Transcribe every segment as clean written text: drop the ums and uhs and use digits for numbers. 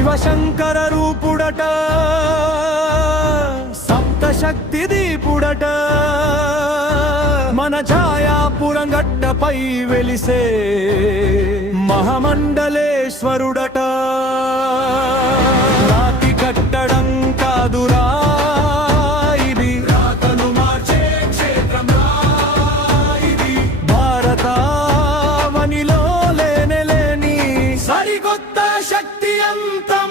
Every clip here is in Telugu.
శివశంకర రూపుడట, సప్తశక్తి దీపుడట, మన ఛాయాపురం గడ్డపై వెలిసే మహామండలేశ్వరుడట. రాతి కట్టడం కాదురా ఇది, రాతను మార్చే క్షేత్రంరా ఇది. భారతావనిలో లేని సరికొత్త శక్తి అంతం.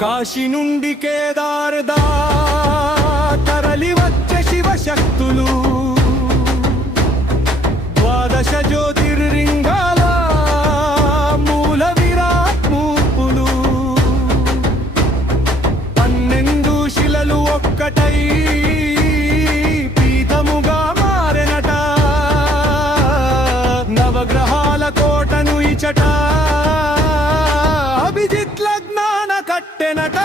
కాశీ నుండి కేదార్దా తరలి వచ్చే శివశక్తులు, ద్వాదశ జ్యోతిర్లింగాల మూల విరాట్ మూర్తులు. 12 శిలలు ఒక్కటై పీఠముగా మారెనట, నవగ్రహాల కోటను ఇచట అభిజిత్ లగ్నాన కట్టెనట.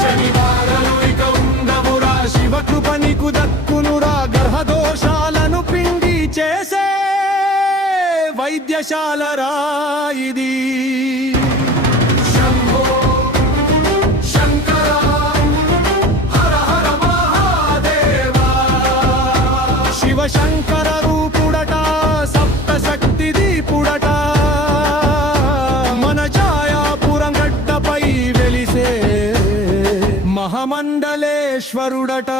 శనివారాలు ఇక ఉండవురా, శివకృప నీకు దక్కునురా. గ్రహ దోషాలను పిండి చేసే వైద్యశాలరా ఇది. శంభో శంకర హర హర మహాదేవా. శివశంకర రూపుడట, సప్తశక్తి దీపుడట, మన ఛాయాపురం గడ్డపై వెలిసే మహామండలేశ్వరుడట.